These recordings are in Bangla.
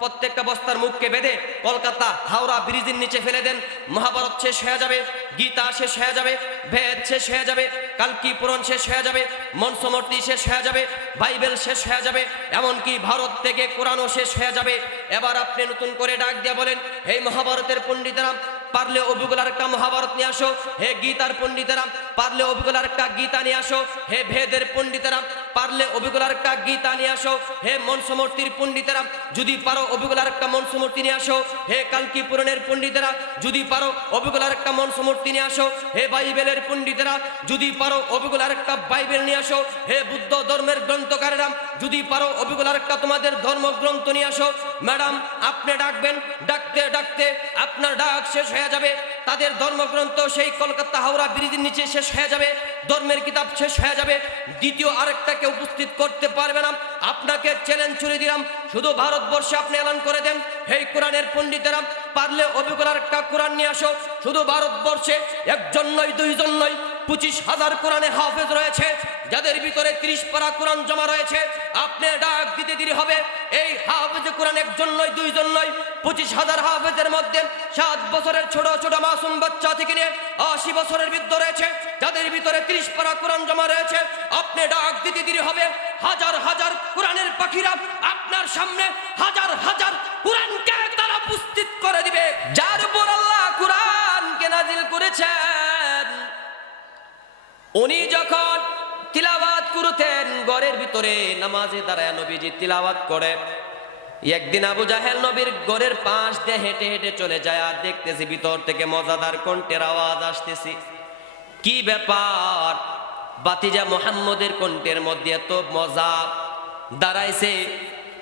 প্রত্যেকটা বস্তার মুখকে বেঁধে কলকাতা হাওড়া ব্রিজের নিচে ফেলে দেন। মহাভারত শেষ হয়ে যাবে, গীতা শেষ হয়ে যাবে ভেদ শেষ হয়ে যাবে, কালকি পুরাণ শেষ হয়ে যাবে মনসমর্তি শেষ হয়ে যাবে, বাইবেল শেষ হয়ে যাবে, এমনকি ভারত থেকে কোরআনও শেষ হয়ে যাবে। এবার আপনি নতুন করে ডাক দিয়ে বলেন এই মহাভারতের পণ্ডিতেরা পারলে অভিগুলার একটা মহাভারত নিয়ে আসো। হে গীতার পণ্ডিতেরা পারলে অভিগুলার একটা গীতা নিয়ে আসো। হে ভেদের পণ্ডিতেরা পারলে অভিগুলার একটা গীতা নিয়ে আসো। হে মনসমূর্তির পণ্ডিতেরা যদি পারো অভিগুলার একটা মনসমূর্তি নিয়ে আসো। হে কালকি পুরাণের পণ্ডিতেরা, যদি পারো অভিগুলার একটা মনসমূর্তি নিয়ে আসো। হে বাইবেলের পণ্ডিতেরা, যদি পারো অভিগুলার একটা বাইবেল নিয়ে আসো। হে বুদ্ধ ধর্মের গ্রন্থকারেরা যদি পারো অভিগুলার একটা তোমাদের ধর্মগ্রন্থ নিয়ে আসো। ম্যাডাম, আপনি ডাকবেন, ডাকতে ডাকতে আপনার ডাক শেষ হয়ে যাবে। তাদের ধর্মগ্রন্থ সেই কলকাতা হাওড়া ব্রিজের নিচে শেষ হয়ে যাবে, ধর্মের কিতাব শেষ হয়ে যাবে। দ্বিতীয় আরেকটাকে উপস্থিত করতে পারবে না। আপনাকে চ্যালেঞ্জ ছুড়ে দিলাম। শুধু ভারতবর্ষে আপনি এলান করে দেন। এই কোরআনের পণ্ডিতেরা, পারলে অভিজ্ঞতার একটা কোরআন নিয়ে আসো। শুধু ভারতবর্ষে, একজন নয়, দুইজন নয় পঁচিশ হাজার কোরআনে হাফেজ রয়েছে, যাদের ভিতরে ত্রিশ পারা কোরআন জমা রয়েছে, আপনি ডাক দিতে দেরি হবে। এই হাফেজ কোরআন একজন নয়, দুইজন নয়, পঁচিশ হাজার হাফেজের মধ্যে সাত বছরের ছোট ছোট মাসুম বাচ্চা থেকে নিয়ে আশি বছরের বৃদ্ধ রয়েছে, যাদের ভিতরে ত্রিশ পারা কোরআন জমা রয়েছে, আপনি ডাক দিতে দেরি হবে। হাজার হাজার কোরআনের পাখিরা আপনার সামনে হাজার হাজার কোরআনকে তারা উপস্থিত করে দিবে। যার উপর আল্লাহ কোরআনকে নাজিল করেছেন উনি যখন তিলাবাত করতেন, ঘরের ভিতরে নামাজে দাঁড়ায় নবীজি তিলাবাত করে। একদিন আবু জাহেল নবীর ঘরের পাশ দিয়ে হেঁটে হেঁটে চলে যায় আর দেখতেছি ভিতর থেকে মজাদার কণ্ঠের আওয়াজ আসতেছি। কি ব্যাপার? বাতিজা মোহাম্মদের কণ্ঠের মধ্যে এত মজা দাঁড়াইছে,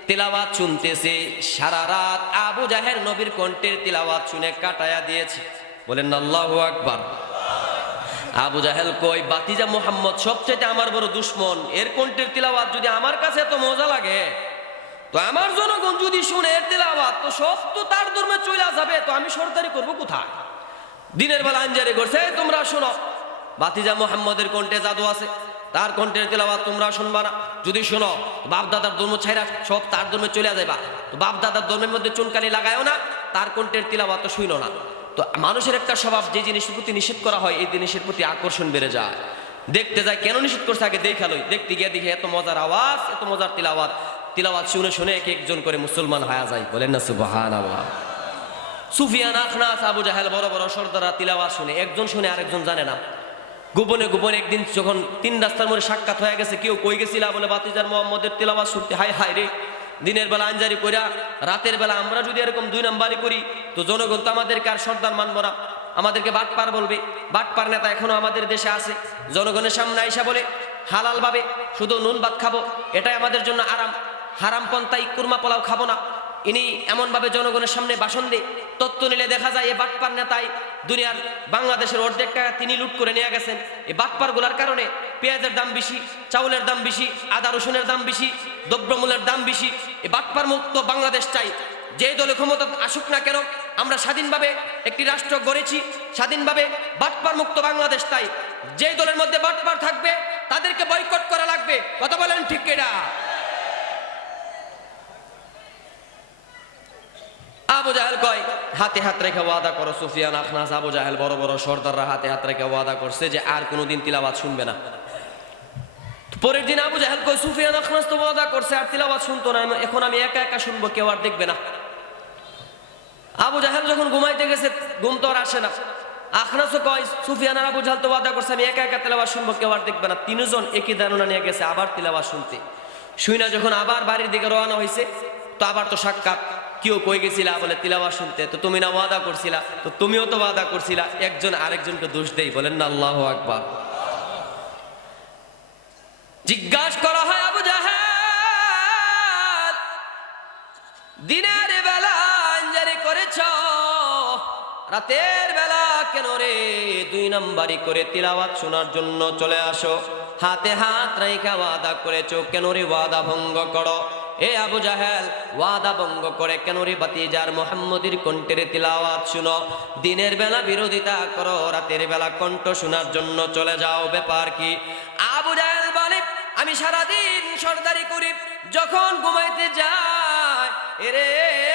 তিলাওয়াত শুনতেছে। সারা রাত আবু জাহের নবীর কণ্ঠের তিলাওয়াত শুনে কাটায়া দিয়েছে। বলেন, আল্লাহু আকবার। আবু জাহেল কই বাতিজা মোহাম্মদ সবচেয়ে আমার বড় দুশ্মন। এর কণ্ঠের তিলাওয়াত যদি আমার কাছে এত মজা লাগে? তো আমার জনগণ যদি শুনে এর তিলাওয়াত, তো সব তো তার ধর্মে চলে যাবে, তো আমি সরকারি করব কোথায়? দিনের বেলা আঞ্জারে করছে তোমরা শোনো, বাতিজা মোহাম্মদের কণ্ঠে জাদু আছে? তার কণ্ঠের তেলাওয়াত তোমরা শুনবা না? যদি শোনো বাপ দাদার ধর্ম ছাইরা সব তার ধর্মে চলে যাইবা। তো বাপ দাদার ধর্মের মধ্যে চুনকালি লাগায়ও না, তার কণ্ঠের তিলাওয়াত তো শুইল না। তো মানুষের একটা স্বভাব, যে জিনিসের প্রতি নিষেধ করা হয়, এই জিনিসের প্রতি আকর্ষণ বেড়ে যায়। দেখতে যায়, কেন নিষেধ করছে? আগে দেখালোই দেখতে গিয়ে দেখে, এত মজার আওয়াজ, এত মজার তিলাওয়াত। তিলাওয়াত শুনে শুনে এক একজন করে মুসলমান হয়ে যায়। বলেন না সুবাহান আল্লাহ সুফিয়ান আখনাস, আবু জাহেল, বড় বড় সর্দাররা তিলাওয়াত শুনে। একজন শুনে আরেকজন জানে না। গোপনে গোপনে একদিন যখন তিন রাস্তার মধ্যে সাক্ষাৎ হয়ে গেছে, কেউ কই গেছিলা? বলে, বাতিজার মোহাম্মদের তিলাওয়াত শুনতে হাই হাই রে। দিনের বেলা আঞ্জারি করিয়া রাতের বেলা আমরা যদি এরকম দুই নাম্বারি করি, তো জনগণ তো আমাদেরকে আর সর্দার মানব না। আমাদেরকে বাটপার বলবে। বাটপার নেতা এখনও আমাদের দেশে আছে। জনগণের সামনে আইসা বলে, হালাল ভাবে শুধু নুন ভাত খাব, এটাই আমাদের জন্য আরাম। হারাম পন্থাই কুরমা পোলাও খাব না। ইনি এমনভাবে জনগণের সামনে ভাষণ দিয়ে তত্ত্ব নিলে দেখা যায় এই বাটপার নেতাই দুনিয়ার বাংলাদেশের অর্ধেক টাকা তিনি লুট করে নিয়ে গেছেন। এই বাটপারগুলার কারণে পেঁয়াজের দাম বেশি, চাউলের দাম বেশি, আদা রসুনের দাম বেশি, দ্রব্যমূল্যের দাম বেশি। এ বাটপার মুক্ত বাংলাদেশ চাই। যে দলে ক্ষমতা আসুক না কেন, আমরা স্বাধীনভাবে একটি রাষ্ট্র গড়েছি, স্বাধীনভাবে বাটপার মুক্ত বাংলাদেশ তাই যে দলের মধ্যে বাটপার থাকবে, তাদেরকে বয়কট করা লাগবে। কথা বলেন ঠিক এটা আবু জাহেল কয়, হাতে হাত রেখে ওয়াদা করো, সুফিয়ান আখনাস, আবু জাহেল বড় বড় সর্দাররা হাতে হাত রেখে ওয়াদা করছে যে আর কোনোদিন তিলাবাত শুনবে না। পরের দিন আবু জাহেল কয়, সুফিয়ান আখনাস তো ওয়াদা করছে, আর তিলাবাত শুনতো না, এখন আমি একা একা শুনব, কেউ আর দেখবে না। আবু জাহেল যখন ঘুমাইতে গেছে, ঘুম তো আর আসে না। আখনাসও কয়, সুফিয়ান আবু জাহেল তো ওয়াদা করছে, আমি একা একা তিলাবাত শুনব, কেউ আর দেখবে না। তিনজন একই ধারণা নিয়ে গেছে, আবার তিলাবাত শুনতে। শুই না যখন আবার বাড়ির দিকে রওনা হয়েছে তো আবার তো সাক্ষাৎ। কেউ কই গেছিলা, বলে তিলাওয়া শুনতে? তো তুমি না ওয়াদা করছিলা, তো তুমিও তো ওয়াদা করছিলা, একজন আরেকজনকে দোষ দেই, বলেন না, আল্লাহ আকবার। জিজ্ঞাসা করা হয়, আবু জাহেল, দিনের বেলা আঞ্জারি করেছ? রাতের বেলা কেন রে? দুই নাম্বারি করে তিলাওয়াত শোনার জন্য চলে আসো। হাতে হাত রেখা ওয়াদা করেছ, কেন রে? ওয়াদা ভঙ্গ করো। এ আবু জাহেল, ওয়াদা ভঙ্গ করে, কেন রে বাতিজার মোহাম্মদীর কণ্ঠের তিলাওয়াত শুনো? দিনের বেলা বিরোধিতা করো, রাতের বেলা কণ্ঠ শোনার জন্য চলে যাও, ব্যাপার কি? আবু জাহেল বলে, আমি সারাদিন সর্দারি করি, যখন ঘুমাইতে যাই এরে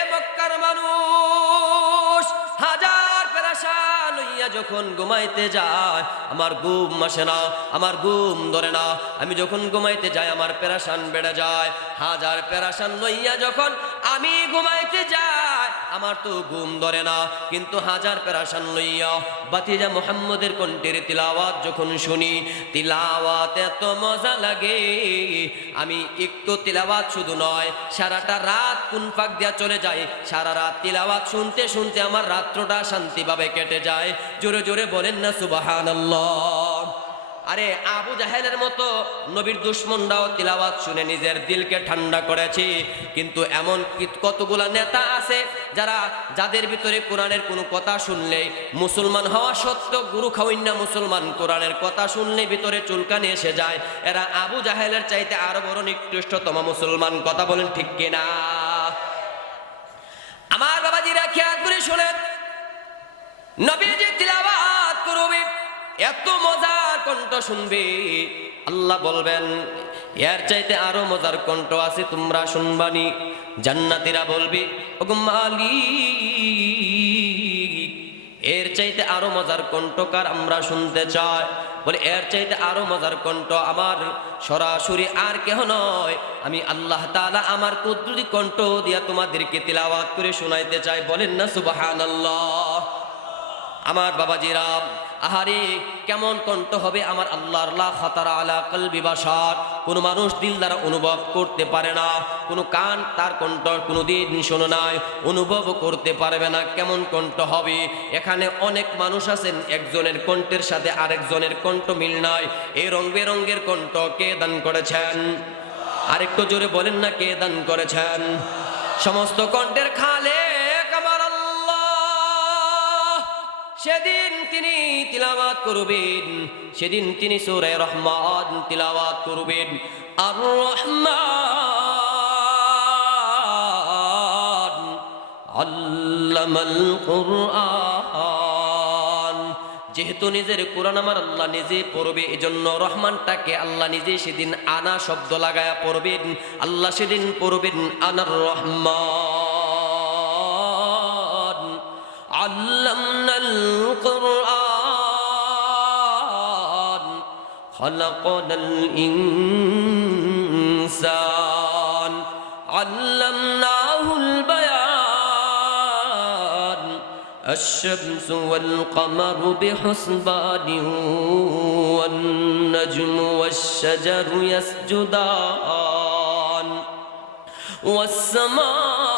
এলাকার মানুষ, হাজার পেরাশান লইয়া যখন ঘুমাইতে যায়, আমার ঘুম আসে না, আমার ঘুম ধরে না। আমি যখন ঘুমাইতে যাই, আমার পেরাশান বেড়ে যায়। হাজার পেরাশান লইয়া যখন আমি ঘুমাইতে যাই আমার তো ঘুম ধরে না। কিন্তু হাজার পেরাশান লইয়া বাতিজা মোহাম্মদের কণ্ঠের তিলাওয়াত যখন শুনি, তিলাওয়াত এত মজা লাগে। আমি একটু তিলাওয়াত শুধু নয়, সারাটা রাত কোন ফাঁক দিয়া চলে যায় সারা রাত তিলাওয়াত শুনতে শুনতে আমার রাত্রটা শান্তিভাবে কেটে যায়। জোরে জোরে বলেন না সুবাহান আরে আবু জাহেলের মতো নবীর দুশ্মনরাও তিলাওয়াত শুনে নিজের দিলকে ঠান্ডা করেছে। কিন্তু এমন কতগুলা নেতা আছে যারা যাদের ভিতরে কোরআনের কোনো কথা শুনলে মুসলমান হওয়া সত্ত্বেও গুরু খাওয়াইন্না মুসলমান কোরআনের কথা শুনলে ভিতরে চুলকানি এসে যায়। এরা আবু জাহেলের চাইতে আরও বড় নিকৃষ্টতম মুসলমান কথা বলেন ঠিক কিনা? আমার বাবাজিরা খেয়াল করে শোনেন। নবীজি কণ্ঠ শুনবে। আল্লাহ বলবেন, এর চাইতে আরও মজার কণ্ঠ আছে, তোমরা শুনবানি। জান্নাতীরা বলবে এর চাইতে আরও মজার কণ্ঠকার আমরা শুনতে চাই? বলে, এর চাইতে আরও মজার কণ্ঠ আমার সরাসরি আর কেহ নয়। আমি আল্লাহ তাআলা আমার কুদরতি কণ্ঠ দিয়া তোমাদেরকে তিলাওয়াত করে শোনাইতে চাই। বলেন না, সুবহানাল্লাহ। আমার বাবাজিরা আহারে, কেমন কণ্ঠ হবে আমার আল্লাহর লা আলা কলবি বাসার কোনো মানুষ দিল দ্বারা অনুভব করতে পারে না, কোনো কান তার কণ্ঠ কোনো দিন শোনো নাই, অনুভব করতে পারবে না কেমন কণ্ঠ হবে। এখানে অনেক মানুষ আছেন, একজনের কণ্ঠের সাথে আরেকজনের কণ্ঠ মিল নাই। এই রং বেরঙ্গের কণ্ঠ কে দান করেছেন? আরেকটু জোরে বলেন না কে দান করেছেন? সমস্ত কণ্ঠের খালে সেদিন তিনি তিলাওয়াত করবেন, সেদিন তিনি সূরা রহমান তিলাওয়াত করবেন। আর রহমান আল্লামাল কুরআন। যেহেতু নিজের কোরআন আমার আল্লাহ নিজে পড়বে, এজন্য রহমানটাকে আল্লাহ নিজে সেদিন আনা শব্দ লাগায়া পড়বেন। আল্লাহ সেদিন পড়বেন আনার রহমান। القرآن خلقنا الإنسان علمناه البيان الشمس والقمر بحسبان والنجم والشجر يسجدان والسماء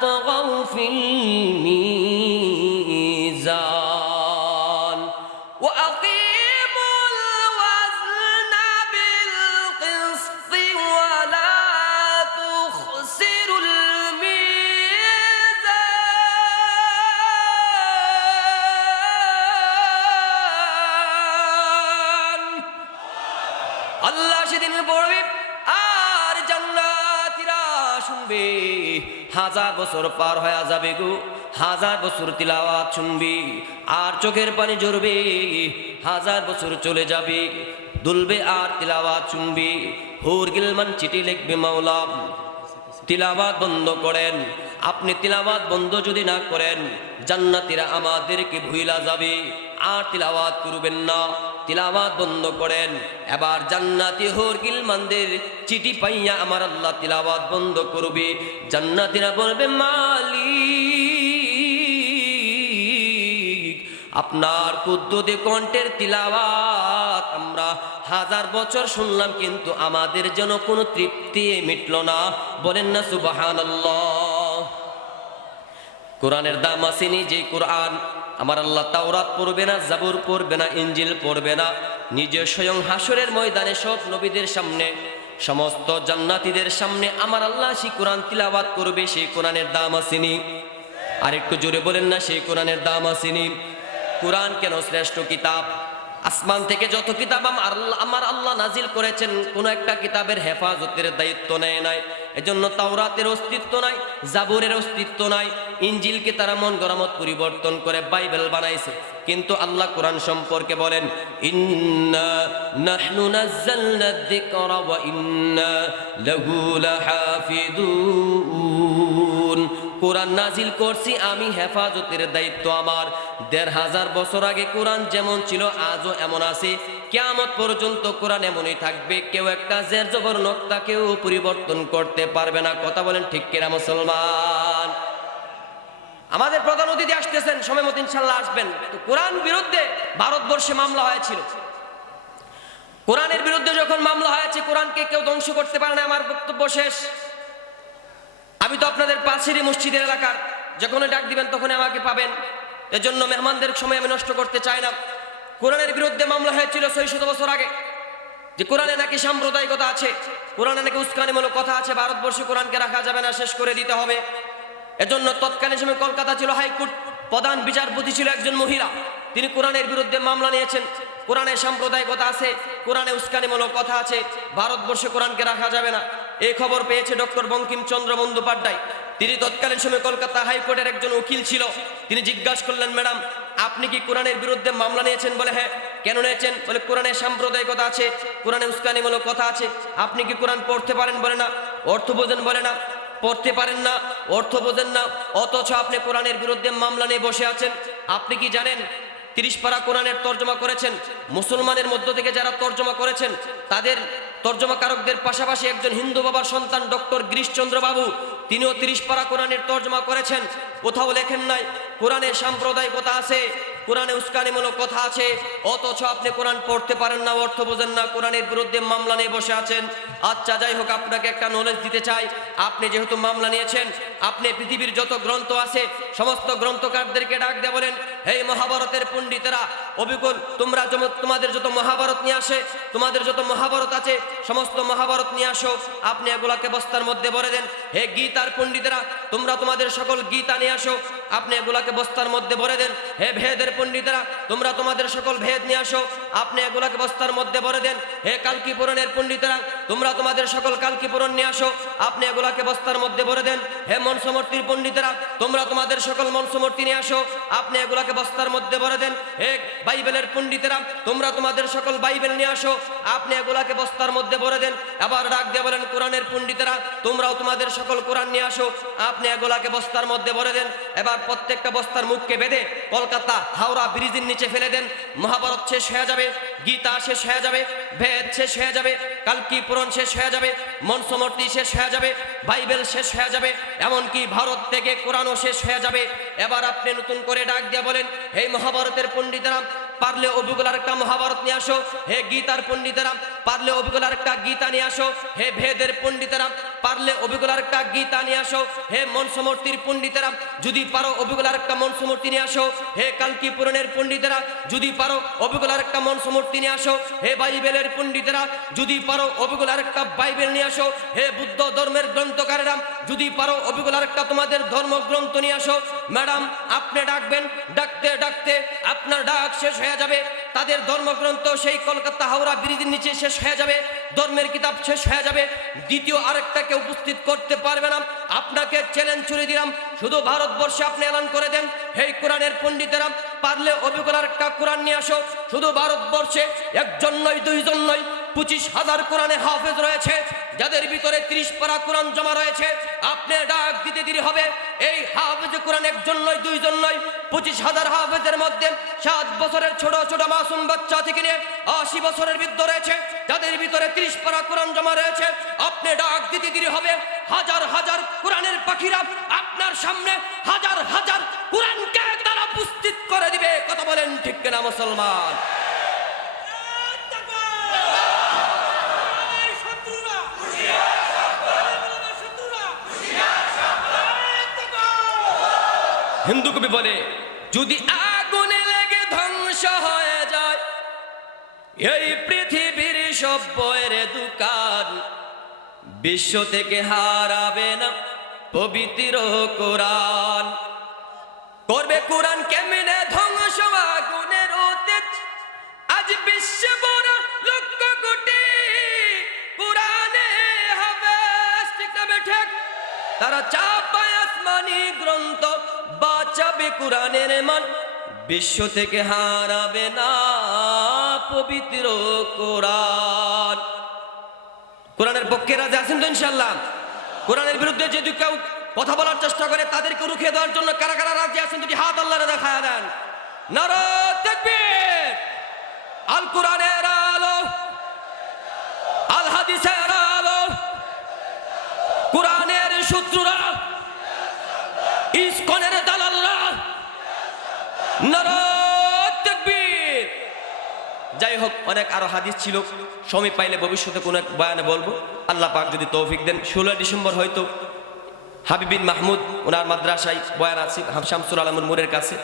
طغوا في الميل হাজার বছর পার হয়ে যাবে গো। হাজার বছর তিলাওয়াত শুনবি, আর চোখের পানি ঝরবে, হাজার বছর চলে যাবে। দুলবে আর তিলাওয়াত শুনবি, হুর গিলমান চিঠি লিখবে মাওলা। তিলাবাত বন্ধ করেন, আপনি তিলাবাত বন্ধ যদি না করেন, জান্নাতীরা আমাদেরকে ভুইলা যাবে, আর তিলাবাত করবেন না। তিলাবাত বন্ধ করেন। এবার জান্নাতি হোর গিলমানদের চিঠি পাইয়া আমার আল্লাহ তিলাবাত বন্ধ করবে। জান্নাতীরা বলবে, মালিক, আপনার কুদ্দুতে কণ্ঠের তিলাওয়াত আমরা হাজার বছর শুনলাম, কিন্তু আমাদের যেন কোনো তৃপ্তি মিটল না। বলেন না সুবাহান কোরআনের দাম আসেনি যে কোরআন আমার আল্লাহ তাওরাত পড়বে না, জাবুর পড়বে না ইঞ্জিল পড়বে না। নিজে স্বয়ং হাসরের ময়দানে সব নবীদের সামনে, সমস্ত জান্নাতীদের সামনে আমার আল্লাহ সেই কোরআন তিলাবাত করবে, সেই কোরআনের দাম আসেনি। আর একটু জোরে বলেন না, সেই কোরআনের দাম আসেনি। কোরআন কেন শ্রেষ্ঠ কিতাব? আসমান থেকে যত কিতাব আমার আল্লাহ নাজিল করেছেন, কোন একটা কিতাবের হেফাজতের দায়িত্ব নেয় নাই। এজন্য তাওরাতের অস্তিত্ব নাই, জাবুরের অস্তিত্ব নাই। ইঞ্জিলকে তারা মন গরামত পরিবর্তন করে বাইবেল বানাইছে। কিন্তু আল্লাহ কোরআন সম্পর্কে বলেন কোরআন নাজিল করছি আমি হেফাজতের দায়িত্ব আমার। দেড় হাজার বছর আগে কোরআন যেমন ছিল, আজও এমন আছে। কেয়ামত পর্যন্ত কোরআন এমনই থাকবে, কেউ একটা জের জবর নক্তা কেউ পরিবর্তন করতে পারবে না। কথা বলেন ঠিক কিনা মুসলমান? আমাদের প্রধান অতিথি আসতেছেন, সময় মতো ইনশাল্লাহ আসবেন। তো কোরআন বিরুদ্ধে ভারতবর্ষে মামলা হয়েছিল। কোরআনের বিরুদ্ধে যখন মামলা হয়েছে, কোরআনকে কেউ ধ্বংস করতে পারে না, আমার বক্তব্য শেষ। আমি তো আপনাদের পাশেরই মসজিদের এলাকার যখন ডাক দিবেন তখন আমাকে পাবেন। এজন্য মেহমানদের সময় আমি নষ্ট করতে চাই না। কোরআনের বিরুদ্ধে মামলা হয়েছিল ছয়শত বছর আগে। যে কোরআনে নাকি সাম্প্রদায়িকতা আছে, কোরআনে নাকি উস্কানিমূলক কথা আছে, ভারতবর্ষে কোরআনকে রাখা যাবে না, শেষ করে দিতে হবে। এজন্য তৎকালীন সময় কলকাতা ছিল হাইকোর্ট, প্রধান বিচারপতি ছিল একজন মহিলা। তিনি কোরআনের বিরুদ্ধে মামলা নিয়েছেন। কোরআনে সাম্প্রদায়িকতা আছে, কোরআনে উস্কানিমূলক কথা আছে, ভারতবর্ষে কোরআনকে রাখা যাবে না। এই খবর পেয়েছে ডক্টর বঙ্কিমচন্দ্র বন্দ্যোপাধ্যায়। তিনি তৎকালীন সময় কলকাতা হাইকোর্টের একজন উকিল ছিল। তিনি জিজ্ঞাসা করলেন, ম্যাডাম আপনি কি কোরআনের বিরুদ্ধে মামলা নিয়েছেন বলে হ্যাঁ? কেন নিয়েছেন? বলে কোরআনে সাম্প্রদায়িকতা আছে, কোরআনে উস্কানিমূলক কথা আছে। আপনি কি কোরআন পড়তে পারেন বলে না? অর্থ বোঝেন বলে না? পড়তে পারেন না? অর্থ বোঝেন না? অথচ আপনি কোরআনের বিরুদ্ধে মামলা নিয়ে বসে আছেন। আপনি কি জানেন? তিরিশ পারা কোরআনের তর্জমা করেছেন। মুসলমানের মধ্য থেকে যারা তর্জমা করেছেন, তাদের তর্জমাকারকদের পাশাপাশি একজন হিন্দু বাবার সন্তান ডক্টর গিরিশচন্দ্র বাবু তিনিও তিরিশ পারা কোরআনের তর্জমা করেছেন। কোথাও লেখেন নাই কোরআনে সাম্প্রদায়িকতা আছে। কোরআনে উস্কানিমূলক কথা আছে, অথচ আপনি কোরআন পড়তে পারেন না, অর্থ বোঝেন না, কোরআনের বিরুদ্ধে মামলা নিয়ে বসে আছেন। আচ্ছা যাই হোক, আপনাকে একটা নলেজ দিতে চাই। আপনি যেহেতু মামলা নিয়েছেন, আপনি পৃথিবীর যত গ্রন্থ আছে, সমস্ত গ্রন্থকারদেরকে ডাক দিয়ে বলেন এই মহাভারতের পণ্ডিতেরা, অবিকল, তোমরা তোমাদের যত মহাভারত নিয়ে আসে, তোমাদের যত মহাভারত আছে, সমস্ত মহাভারত নিয়ে আসো। আপনি এগুলাকে বস্তার মধ্যে ভরে দেন, হে গীতার পণ্ডিতেরা, তোমরা তোমাদের সকল গীতা নিয়ে আসো আপনি এগুলাকে বস্তার মধ্যে ভরে দেন। হে ভেদের পণ্ডিতেরা, তোমরা তোমাদের সকল ভেদ নিয়ে আসো। আপনি এগুলাকে বস্তার মধ্যে ভরে দেন। হে কালকি পুরাণের পণ্ডিতেরা, তোমরা তোমাদের সকল কালকি পুরাণ নিয়ে আসো। আপনি এগুলাকে বস্তার মধ্যে ভরে দেন। হে মনসমর্তির পণ্ডিতেরা, তোমরা তোমাদের সকল মনসমর্তি নিয়ে আসো। আপনি এগুলাকে বস্তার মধ্যে ভরে দেন। হে বাইবেলের পণ্ডিতেরা, তোমরা তোমাদের সকল বাইবেল নিয়ে আসো। আপনি এগুলাকে বস্তার মধ্যে ভরে দেন। আবার ডাক দিয়ে বলেন, কোরআনের পণ্ডিতেরা, তোমরাও তোমাদের সকল কোরআন নিয়ে আসো। আপনি এগুলাকে বস্তার মধ্যে ভরে দেন। এবার প্রত্যেকটা বস্তার মুখকে বেঁধে কলকাতা হাওড়া ব্রিজের নিচে ফেলে দেন। মহাভারত শেষ হয়ে যাবে। গীতা শেষ হয়ে যাবে ভেদ শেষ হয়ে যাবে, কালকি পুরাণ শেষ হয়ে যাবে, মনসমর্তি শেষ হয়ে যাবে, বাইবেল শেষ হয়ে যাবে, এমনকি ভারত থেকে কোরআনও শেষ হয়ে যাবে। এবার আপনি নতুন করে ডাক দিয়ে বলেন এই মহাভারতের পণ্ডিতেরা পারলে অভিজ্ঞতার একটা মহাভারত নিয়ে আসো, হে গীতার পণ্ডিতেরা পারলে অভিজ্ঞতার একটা গীতা নিয়ে আসো, হে ভেদের পণ্ডিতেরা পারলে অভিজ্ঞতার একটা গীতা নিয়ে আসো, হে মনসমর্তির পণ্ডিতেরা যদি পারো অভিজ্ঞতার একটা মনসমূর্তি নিয়ে আসো, হে কালকি পুরাণের পণ্ডিতেরা, যদি পারো অভিজ্ঞতার একটা মনসমূর্তি নিয়ে আসো, হে বাইবেলের পণ্ডিতেরা, যদি পারো অভিজ্ঞতার একটা বাইবেল নিয়ে আসো, হে বুদ্ধ ধর্মের গ্রন্থকারেরা, যদি পারো অভিজ্ঞতার একটা তোমাদের ধর্মগ্রন্থ নিয়ে আসো, ম্যাডাম, আপনি ডাকবেন, ডাকতে ডাকতে আপনার ডাক শেষ হয়ে যাবে, তাদের ধর্মগ্রন্থ সেই কলকাতা হাওড়া ব্রিজের নিচে শেষ হয়ে যাবে ধর্মের কিতাব শেষ হয়ে যাবে। দ্বিতীয় আরেকটাকে উপস্থিত করতে পারবে না। আপনাকে চ্যালেঞ্জ ছুড়ে দিলাম। শুধু ভারতবর্ষে আপনি এলান করে দেন। এই কোরআনের পণ্ডিতেরা, পারলে অভিজ্ঞতার একটা কোরআন নিয়ে আসো। শুধু ভারতবর্ষে একজন নয়, দুইজন নয়, পঁচিশ হাজার কোরআনে হাফেজ রয়েছে। যাদের ভিতরে ত্রিশ পারা কোরআন জমা রয়েছে, আপনি ডাক দিতে দেরি হবে। এই হাফেজ কোরআন একজন নয়, দুইজন নয়, পঁচিশ হাজার হাফেজের মধ্যে সাত বছরের ছোট ছোট মাসুম বাচ্চা থেকে নিয়ে আশি বছরের বৃদ্ধ রয়েছে। যাদের ভিতরে ত্রিশ পারা কোরআন জমা রয়েছে, আপনি ডাক দিতে দেরি হবে। হাজার হাজার কোরআনের পাখিরা আপনার সামনে হাজার হাজার কোরআনকে তারা উপস্থিত করে দিবে। কথা বলেন ঠিক কিনা মুসলমান? হিন্দু কবি বলে, যদি আগুনে লেগে ধ্বংস হয়ে যায়, এই পৃথিবীর সব বয়ের দোকান। বিশ্ব থেকে হারাবে না পবিত্র কোরআন। করবে কোরআন কেমনে? ধ্বংস আগুনের অতীত। আজ বিশ্ব বড় লক্ষ কোটি। কোরআনে হবে ঠিক না তারা চাপায় আসমানি গ্রন্থ বাঁচাবে কোরআনের মান। বিশ্ব থেকে হারাবে না। পবিত্র কোরআন। কোরআনের পক্ষে রাজা আছেন তো ইনশাল্লাহ কোরআনের বিরুদ্ধে যদি কেউ কথা বলার চেষ্টা করে, তাদেরকে রুখে দেওয়ার জন্য কারা কারা রাজি আছেন যদি হাত আল্লাহরে দেখা দেন? তাকবীর। আল কোরআনের আলো। আল হাদিসের হোক অনেক আরও হাদিস ছিল। সময় পাইলে ভবিষ্যতে কোনো এক বয়ানে বলব। আল্লাহ পাক যদি তৌফিক দেন। ষোলোই ডিসেম্বর হয়তো হাবিবিন মাহমুদ, ওনার মাদ্রাসায় বয়ান আছে শামসুর আলমুর মোরের কাছে।